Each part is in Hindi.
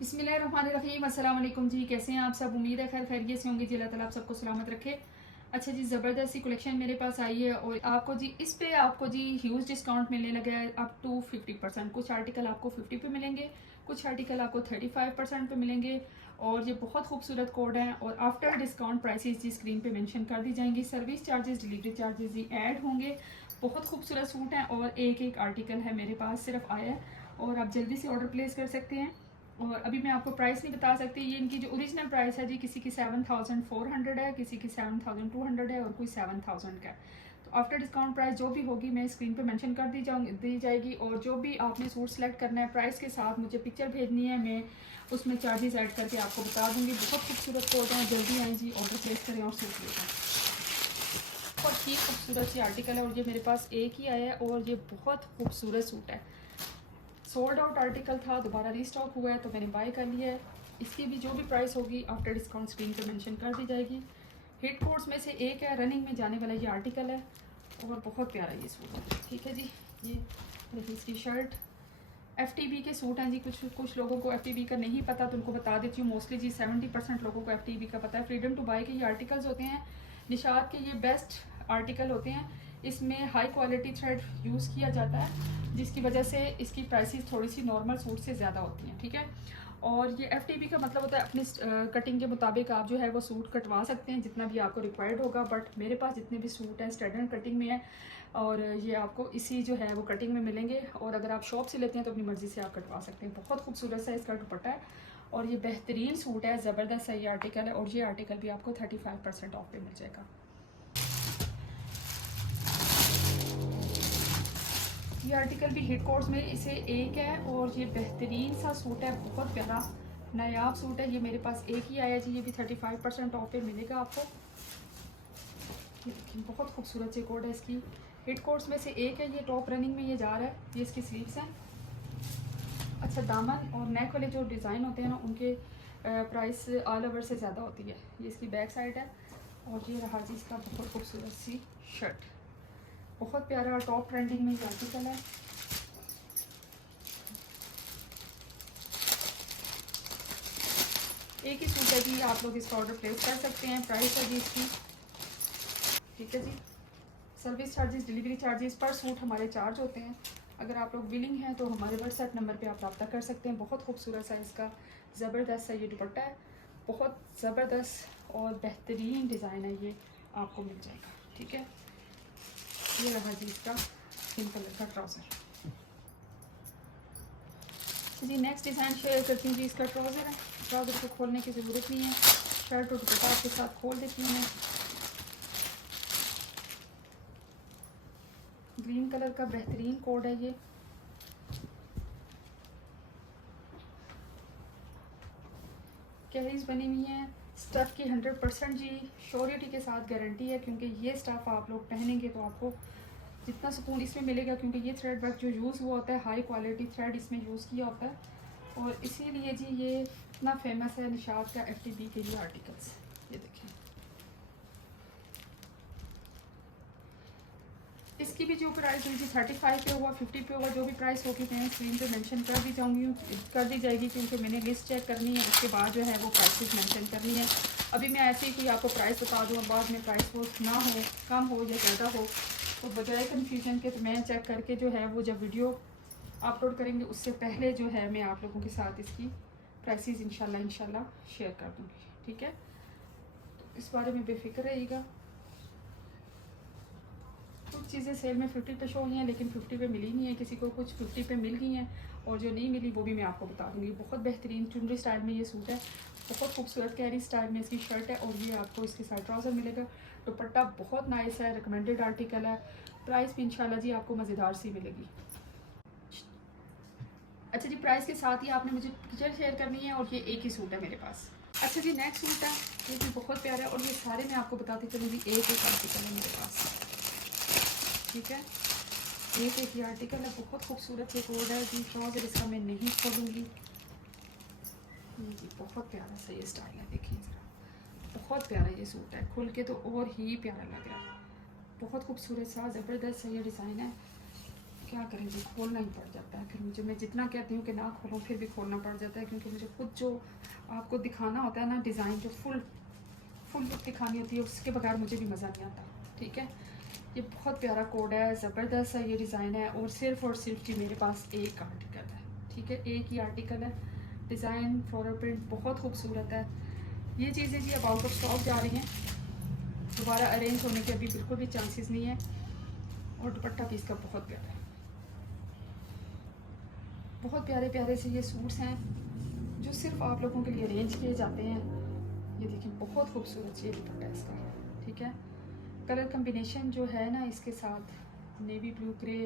बिस्मिल्लाहिर्रहमानिर्रहीम। अस्सलाम वालेकुम जी, कैसे हैं आप सब? उम्मीद है खैर खैरियत से होंगे जी। अल्लाह ताला आप सबको सलामत रखे। अच्छा जी, ज़बरदस्त सी कलेक्शन मेरे पास आई है और आपको जी इस पे आपको जी ह्यूज डिस्काउंट मिलने लगा है अप टू 50%। कुछ आर्टिकल आपको 50 पे मिलेंगे, कुछ आर्टिकल आपको 35% पे मिलेंगे और ये बहुत खूबसूरत कोड हैं और आफ्टर डिस्काउंट प्राइसेस जी स्क्रीन पे मेंशन कर दी जाएंगी। सर्विस चार्जेस, डिलीवरी चार्जेस जी ऐड होंगे। बहुत खूबसूरत सूट हैं और एक एक आर्टिकल है मेरे पास सिर्फ आया है और आप जल्दी से ऑर्डर प्लेस कर सकते हैं। और अभी मैं आपको प्राइस नहीं बता सकती। ये इनकी जो ओरिजिनल प्राइस है जी, किसी की 7400 है, किसी की 7200 है और कोई 7000 का है। तो आफ्टर डिस्काउंट प्राइस जो भी होगी मैं स्क्रीन पे मेंशन कर दी जाएगी। और जो भी आपने सूट सेलेक्ट करना है प्राइस के साथ मुझे पिक्चर भेजनी है, मैं उसमें चार्जेस ऐड करके आपको बता दूंगी। बहुत खूबसूरत कोट हैं, जल्दी आए जी, ऑर्डर प्लेस करें और सूट ले जाएँ। बहुत ही खूबसूरत सी आर्टिकल है और ये मेरे पास एक ही आया है और ये बहुत खूबसूरत सूट है। सोल्ड आउट आर्टिकल था, दोबारा रीस्टॉक हुआ है तो मैंने बाय कर लिया है। इसकी भी जो भी प्राइस होगी आफ्टर डिस्काउंट स्क्रीन पे मेंशन कर दी जाएगी। हिट कोर्स में से एक है, रनिंग में जाने वाला ये आर्टिकल है और बहुत प्यारा ये सूट है। ठीक है जी, ये देखिए इसकी शर्ट। FTB के सूट हैं जी। कुछ लोगों को FTB का नहीं पता तो उनको बता देती हूँ। मोस्टली जी 70% लोगों को FTB का पता है। फ्रीडम टू बाय के ये आर्टिकल्स होते हैं, निशात के ये बेस्ट आर्टिकल होते हैं। इसमें हाई क्वालिटी थ्रेड यूज़ किया जाता है जिसकी वजह से इसकी प्राइसेस थोड़ी सी नॉर्मल सूट से ज़्यादा होती हैं। ठीक है, और ये FTB का मतलब होता है अपनी कटिंग के मुताबिक आप जो है वो सूट कटवा सकते हैं जितना भी आपको रिक्वायर्ड होगा। बट मेरे पास जितने भी सूट हैं स्टैंडर्ड कटिंग में है और ये आपको इसी जो है वो कटिंग में मिलेंगे। और अगर आप शॉप से लेते हैं तो अपनी मर्ज़ी से आप कटवा सकते हैं। बहुत खूबसूरत सा इसका दुपट्टा है और ये बेहतरीन सूट है, ज़बरदस्त सा ये आर्टिकल है। और ये आर्टिकल भी आपको 35% ऑफ पे मिल जाएगा। ये आर्टिकल भी हिट कोर्स में इसे एक है और ये बेहतरीन सा सूट है, बहुत प्यारा नायाब सूट है। ये मेरे पास एक ही आया जी, ये भी 35% ऑफ पे मिलेगा आपको। ये देखिए बहुत खूबसूरत सी कोड है इसकी। हिट कोर्स में से एक है, ये टॉप रनिंग में ये जा रहा है। ये इसकी स्लीव्स हैं। अच्छा, दामन और नेक वाले जो डिज़ाइन होते हैं ना उनके प्राइस ऑल ओवर से ज़्यादा होती है। ये इसकी बैक साइड है और ये रहा जी इसका बहुत खूबसूरत सी शर्ट। बहुत प्यारा टॉप ट्रेंडिंग में ये आर्टिकल है। एक ही सूट है जी, आप लोग इसका ऑर्डर प्लेस कर सकते हैं। प्राइस है जी इसकी, ठीक है जी। सर्विस चार्जेस, डिलीवरी चार्जेस पर सूट हमारे चार्ज होते हैं। अगर आप लोग विलिंग हैं तो हमारे व्हाट्सएप नंबर पे आप रब्ता कर सकते हैं। बहुत खूबसूरत सा इसका ज़बरदस्त सा ये दुपट्टा है, बहुत ज़बरदस्त और बेहतरीन डिज़ाइन है, ये आपको मिल जाएगा। ठीक है, ये रहा जी इसका पिंक कलर का ट्राउज़र जी। नेक्स्ट डिज़ाइन शेयर करती हूँ जी। इसका ट्राउज़र है, ट्राउज़र को खोलने की ज़रूरत नहीं है, शर्ट और दुपट्टा आपके साथ खोल देती हूँ मैं। ग्रीन कलर का बेहतरीन कोड है ये। कैरीज बनी हुई हैं स्टफ़ की 100% जी, श्योरिटी के साथ गारंटी है क्योंकि ये स्टफ़ आप लोग पहनेंगे तो आपको जितना सुकून इसमें मिलेगा, क्योंकि ये थ्रेड वर्क जो यूज़ हुआ होता है हाई क्वालिटी थ्रेड इसमें यूज़ किया होता है और इसीलिए जी ये इतना फेमस है निशात का FTB के ये आर्टिकल्स। ये देखें, इसकी भी जो प्राइस होगी 35 पे होगा, 50 पे होगा। जो भी प्राइस होगी मैं स्क्रीन पे मेंशन कर दी जाएगी क्योंकि मैंने लिस्ट चेक करनी है, उसके बाद जो है वो प्राइसेस मेंशन करनी है। अभी मैं ऐसे ही कोई आपको प्राइस बता दूँ और बाद में प्राइस वो ना हो, कम हो या ज़्यादा हो, तो बजाय कन्फ्यूजन के तो मैं चेक करके जो है वो जब वीडियो अपलोड करेंगे उससे पहले जो है मैं आप लोगों के साथ इसकी प्राइसेस इंशाल्लाह शेयर कर दूँगी। ठीक है, तो इस बारे में बेफिक्र रहिएगा। कुछ चीज़ें सेल में 50 पे शो हुई हैं लेकिन 50 पे मिली नहीं है किसी को, कुछ 50 पे मिल गई हैं और जो नहीं मिली वो भी मैं आपको बता दूँगी। बहुत बेहतरीन चुनरी स्टाइल में ये सूट है, बहुत खूबसूरत कैरी स्टाइल में इसकी शर्ट है और ये आपको इसके साथ ट्राउज़र मिलेगा। दुपट्टा बहुत नाइस है, रिकमेंडेड आर्टिकल है। प्राइस भी इंशाल्लाह जी आपको मज़ेदार सी मिलेगी। अच्छा जी, प्राइस के साथ ही आपने मुझे पिक्चर शेयर करनी है और ये एक ही सूट है मेरे पास। अच्छा जी, नेक्स्ट सूट है, ये भी बहुत प्यारा है और ये सारे मैं आपको बताती चलूँगी। एक एक आर्टिकल है मेरे पास, ठीक है, एक एक ही आर्टिकल है। बहुत खूबसूरत ये कोड है जी। ट्राउज़र इसका मैं नहीं खोलूँगी। जी बहुत प्यारा सा ये स्टाइल है, देखिए ज़रा, बहुत प्यारा ये सूट है, खुल के तो और ही प्यारा लग रहा है। बहुत खूबसूरत सा ज़बरदस्त सा ये डिज़ाइन है। क्या करें जी, खोलना ही पड़ जाता है फिर मुझे। मैं जितना कहती हूँ कि ना खोलूँ फिर भी खोलना पड़ जाता है, क्योंकि मुझे खुद जो आपको दिखाना होता है ना डिज़ाइन, जो फुल लुक दिखानी होती है, उसके बगैर मुझे भी मज़ा नहीं आता। ठीक है, ये बहुत प्यारा कोड है, ज़बरदस्त है ये डिज़ाइन है, और सिर्फ जी मेरे पास एक आर्टिकल है। ठीक है, एक ही आर्टिकल है। डिज़ाइन फ्लोरल प्रिंट बहुत खूबसूरत है। ये चीज़ें जी अब आउट ऑफ स्टॉक जा रही हैं, दोबारा अरेंज होने के अभी बिल्कुल भी चांसेस नहीं है। और दुपट्टा भी इसका बहुत प्यारा है, बहुत प्यारे प्यारे से ये सूट्स हैं जो सिर्फ आप लोगों के लिए अरेंज किए जाते हैं। ये देखिए बहुत खूबसूरत ये दुपट्टा है इसका। ठीक है, कलर कम्बिनेशन जो है ना इसके साथ navy blue grey,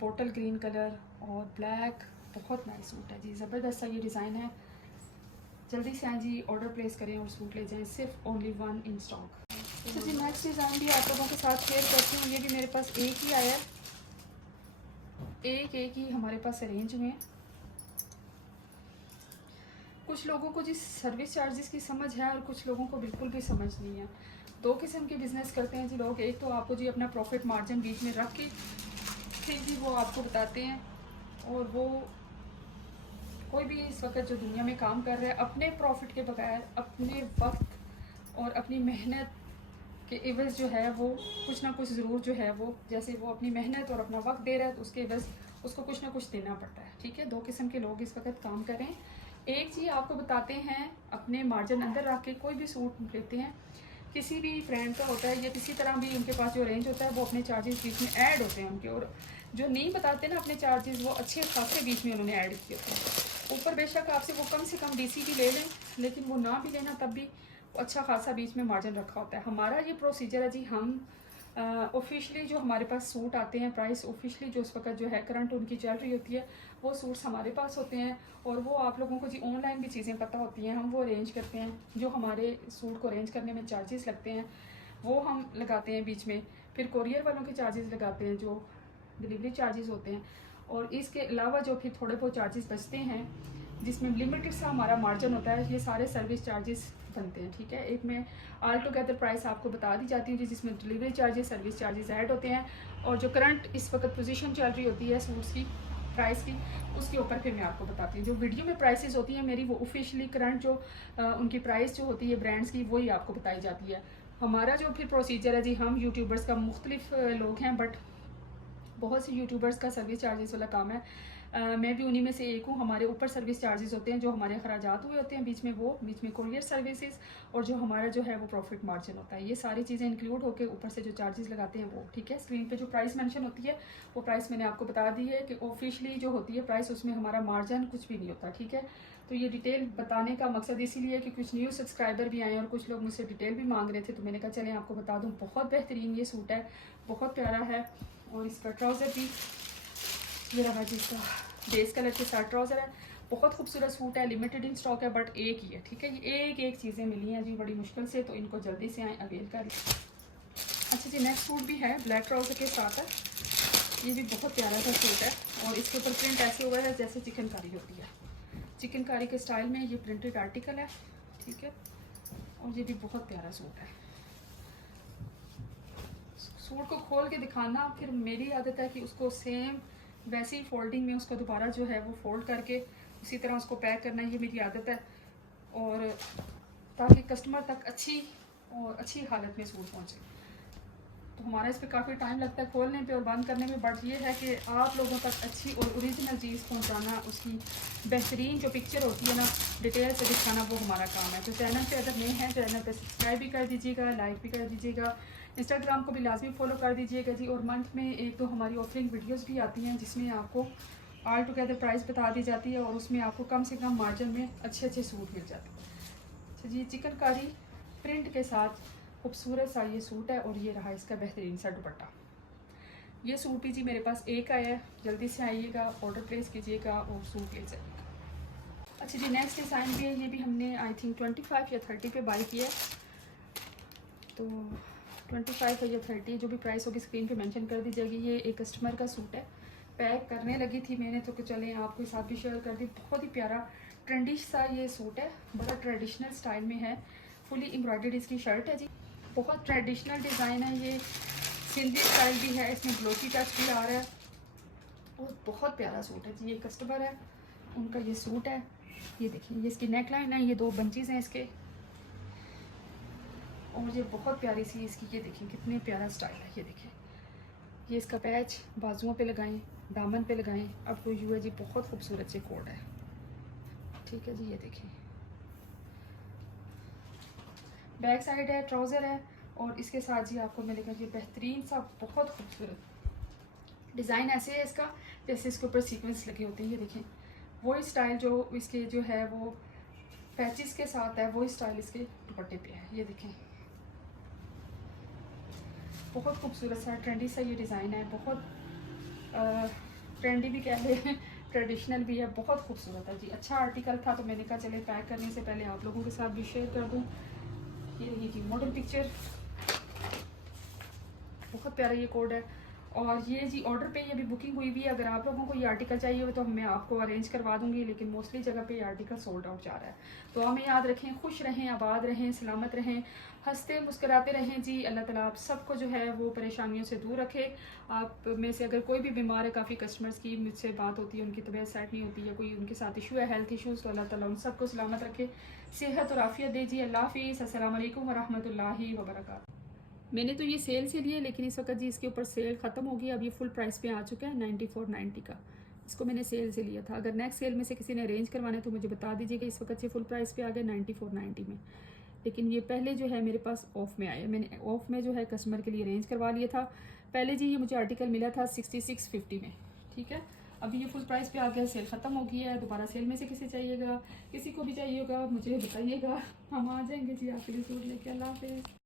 bottle green colour और ब्लैक, बहुत नाइस सूट है जी, ज़बरदस्त सा ये डिज़ाइन है। जल्दी से आए जी, ऑर्डर प्लेस करें और सूट ले जाएं, सिर्फ ओनली 1 इन स्टॉक। अच्छा जी, नेक्स्ट डिज़ाइन भी आप लोगों के साथ शेयर करती हूँ। ये भी मेरे पास एक ही आया है, एक ही हमारे पास अरेंज हुए हैं। कुछ लोगों को जी सर्विस चार्जेस की समझ है और कुछ लोगों को बिल्कुल भी समझ नहीं है। दो किस्म के बिज़नेस करते हैं जी लोग। एक तो आपको जी अपना प्रॉफिट मार्जिन बीच में रख के फिर जी वो आपको बताते हैं, और वो कोई भी इस वक्त जो दुनिया में काम कर रहा है अपने प्रॉफिट के बगैर अपने वक्त और अपनी मेहनत के एवज़ जो है वो कुछ ना कुछ ज़रूर जो है वो, जैसे वो अपनी मेहनत और अपना वक्त दे रहा है तो उसके एवज़ उसको कुछ ना कुछ देना पड़ता है। ठीक है, दो किस्म के लोग इस वक्त काम कर रहे हैं। एक चीज़ आपको बताते हैं, अपने मार्जिन अंदर रख के कोई भी सूट लेते हैं, किसी भी ब्रांड का होता है या किसी तरह भी उनके पास जो रेंज होता है वो अपने चार्जेस बीच में ऐड होते हैं उनके, और जो नहीं बताते ना अपने चार्जेस वो अच्छे खासे बीच में उन्होंने ऐड किए होते हैं। ऊपर बेशक आपसे वो कम से कम डीसी भी ले लें, लेकिन वो ना भी लेना तब भी अच्छा खासा बीच में मार्जिन रखा होता है। हमारा ये प्रोसीजर है जी, हम ऑफिशियली जो हमारे पास सूट आते हैं, प्राइस ऑफिशियली जो उस वक्त जो है करंट उनकी चल रही होती है, वो सूट्स हमारे पास होते हैं। और वो आप लोगों को जी ऑनलाइन भी चीज़ें पता होती हैं, हम वो अरेंज करते हैं। जो हमारे सूट को अरेंज करने में चार्जेस लगते हैं वो हम लगाते हैं बीच में, फिर कोरियर वालों के चार्जेस लगाते हैं जो डिलीवरी चार्जेस होते हैं, और इसके अलावा जो फिर थोड़े बहुत चार्जेस बचते हैं जिसमें लिमिटेड सा हमारा मार्जिन होता है, ये सारे सर्विस चार्जेस बनते हैं। ठीक है, एक में ऑल टुगेदर प्राइस आपको बता दी जाती है जिसमें delivery charges service charges add होते हैं, और जो करंट इस वक्त पोजीशन चल रही होती है सूट्स की प्राइस की, उसके ऊपर फिर मैं आपको बताती हूँ। जो वीडियो में प्राइसेस होती हैं मेरी, वो ऑफिशियली करंट जो उनकी प्राइस जो होती है ब्रांड्स की, वही आपको बताई जाती है। हमारा जो फिर प्रोसीजर है जी, हम यूट्यूबर्स का मुख्तलिफ लोग हैं, बट बहुत से यूट्यूबर्स का सर्विस चार्जेस वाला काम है। मैं भी उन्हीं में से एक हूँ। हमारे ऊपर सर्विस चार्जेस होते हैं जो हमारे अखराजात हुए होते हैं बीच में, वो बीच में कोरियर सर्विसेज, और जो हमारा जो है वो प्रॉफिट मार्जिन होता है। ये सारी चीज़ें इंक्लूड होकर ऊपर से जो चार्जेस लगाते हैं वो। ठीक है, स्क्रीन पे जो प्राइस मेंशन होती है वो प्राइस मैंने आपको बता दी है कि ऑफिशियली जो होती है प्राइस, उसमें हमारा मार्जिन कुछ भी नहीं होता। ठीक है, तो ये डिटेल बताने का मकसद इसीलिए कि कुछ न्यू सब्सक्राइबर भी आए और कुछ लोग मुझसे डिटेल भी मांग रहे थे, तो मैंने कहा चलें आपको बता दूँ। बहुत बेहतरीन ये सूट है, बहुत प्यारा है, और इसका ट्राउज़र भी ये रहा जी, इसका बेस कलर के साथ ट्राउज़र है। बहुत खूबसूरत सूट है, लिमिटेड इन स्टॉक है, बट एक ही है। ठीक है, ये एक चीज़ें मिली हैं जी बड़ी मुश्किल से, तो इनको जल्दी से आए अवेल कर लें। अच्छा जी, नेक्स्ट सूट भी है, ब्लैक ट्राउज़र के साथ है। ये भी बहुत प्यारा सा सूट है, और इसके ऊपर प्रिंट ऐसे हुआ है जैसे चिकनकारी होती है। चिकनकारी के स्टाइल में ये प्रिंटेड आर्टिकल है। ठीक है, और ये भी बहुत प्यारा सूट है। सूट को खोल के दिखाना फिर मेरी आदत है कि उसको सेम वैसे ही फोल्डिंग में उसको दोबारा जो है वो फोल्ड करके उसी तरह उसको पैक करना, ये मेरी आदत है, और ताकि कस्टमर तक अच्छी हालत में सूट पहुंचे। तो हमारा इस पर काफ़ी टाइम लगता है खोलने पे और बंद करने में, बट ये है कि आप लोगों तक अच्छी और ओरिजिनल चीज़ पहुंचाना, उसकी बेहतरीन जो पिक्चर होती है ना डिटेल से दिखाना, वो हमारा काम है। तो चैनल पे अगर नए हैं चैनल पे सब्सक्राइब भी कर दीजिएगा, लाइक भी कर दीजिएगा, इंस्टाग्राम को भी लाजमी फॉलो कर दीजिएगा जी। और मंथ में एक दो हमारी ऑफरिंग वीडियोस भी आती हैं जिसमें आपको ऑल टुगेदर प्राइस बता दी जाती है, और उसमें आपको कम से कम मार्जिन में अच्छे सूट मिल जाते हैं। अच्छा जी, चिकनकारी प्रिंट के साथ खूबसूरत सा ये सूट है, और ये रहा इसका बेहतरीन सा दुपट्टा। ये सूट भी जी मेरे पास एक आया है, जल्दी से आइएगा, ऑर्डर प्लेस कीजिएगा और सूट ले जाइएगा। अच्छा जी, नेक्स्ट डिज़ाइन भी है, ये भी हमने आई थिंक 25 या 30 पे बाई किया है। तो 25 या 30 जो भी प्राइस होगी स्क्रीन पे मेंशन कर दी जाएगी। ये एक कस्टमर का सूट है, पैक करने लगी थी मैंने तो चलें आपके साथ भी शेयर कर दी। बहुत ही प्यारा ट्रेंडिश सा ये सूट है, बड़ा ट्रेडिशनल स्टाइल में है, फुली एम्ब्रॉयडर्ड इसकी शर्ट है जी। बहुत ट्रेडिशनल डिज़ाइन है, ये सिंधी स्टाइल भी है, इसमें ग्लोसी टच भी आ रहा है, और बहुत प्यारा सूट है जी। ये कस्टमर है, उनका ये सूट है। ये देखिए, ये इसकी नेक लाइन है, ये 2 बंचेस हैं इसके, और ये बहुत प्यारी सी इसकी, ये देखिए कितने प्यारा स्टाइल है। ये देखिए, ये इसका पैच बाजुओं पे लगाएं, दामन पे लगाएं, अब तो यू है जी, बहुत खूबसूरत से कोड है। ठीक है जी, ये देखिए बैक साइड है, ट्राउज़र है, और इसके साथ जी आपको मिलेगा ये बेहतरीन सा बहुत खूबसूरत डिज़ाइन। ऐसे है इसका जैसे इसके ऊपर सीक्वेंस लगे होते हैं। ये देखें वही स्टाइल जो इसके जो है वो पैचेस के साथ है, वही स्टाइल इसके दुपट्टे पे है। ये देखें बहुत खूबसूरत सा ट्रेंडी सा ये डिज़ाइन है, बहुत ट्रेंडी भी कह लें, ट्रेडिशनल भी है, बहुत खूबसूरत है जी। अच्छा आर्टिकल था तो मैंने कहा चले पैक करने से पहले आप लोगों के साथ भी शेयर कर दूँ। ये रही जी मॉडल पिक्चर, बहुत प्यारा ये कोड है। और ये जी ऑर्डर पे ये भी बुकिंग हुई हुई है। अगर आप लोगों को ये आर्टिकल चाहिए हो तो मैं आपको अरेंज करवा दूंगी, लेकिन मोस्टली जगह पे ये आर्टिकल सोल्ड आउट जा रहा है। तो हमें याद रखें, खुश रहें, आबाद रहें, सलामत रहें, हंसते मुस्कुराते रहें जी। अल्लाह ताला आप सबको जो है वो परेशानियों से दूर रखे। आप में से अगर कोई भी बीमार है, काफ़ी कस्टमर्स की मुझसे बात होती है, उनकी तबीयत सेट नहीं होती है, कोई उनके साथ इशू है, हेल्थ इशूज़, तो अल्लाह ताला उन सबको सलामत रखे, सेहत और आफियत दे जी। अल्लाह हाफिज़, अस्सलाम वालेकुम वरहमतुल्लाहि वबरकातुहू। मैंने तो ये सेल से लिए, लेकिन इस वक्त जी इसके ऊपर सेल ख़त्म हो गई। अब ये फुल प्राइस पे आ चुका है 94.90 का। इसको मैंने सेल से लिया था। अगर नेक्स्ट सेल में से किसी ने अरेंज करवाना है तो मुझे बता दीजिएगा। इस वक्त ये फुल प्राइस पे आ गया 94.90 में, लेकिन ये पहले जो है मेरे पास ऑफ में आया। मैंने ऑफ में जो है कस्टमर के लिए अरेंज करवा लिया था पहले जी। ये मुझे आर्टिकल मिला था 6650 में, ठीक है। अभी ये फुल प्राइस पे आ गया, सेल ख़त्म हो गई है। दोबारा सेल में से किसी को भी चाहिए होगा मुझे बताइएगा, हम आ जाएंगे जी आपके लिए सूट लेके। अल्लाह हाफिज़।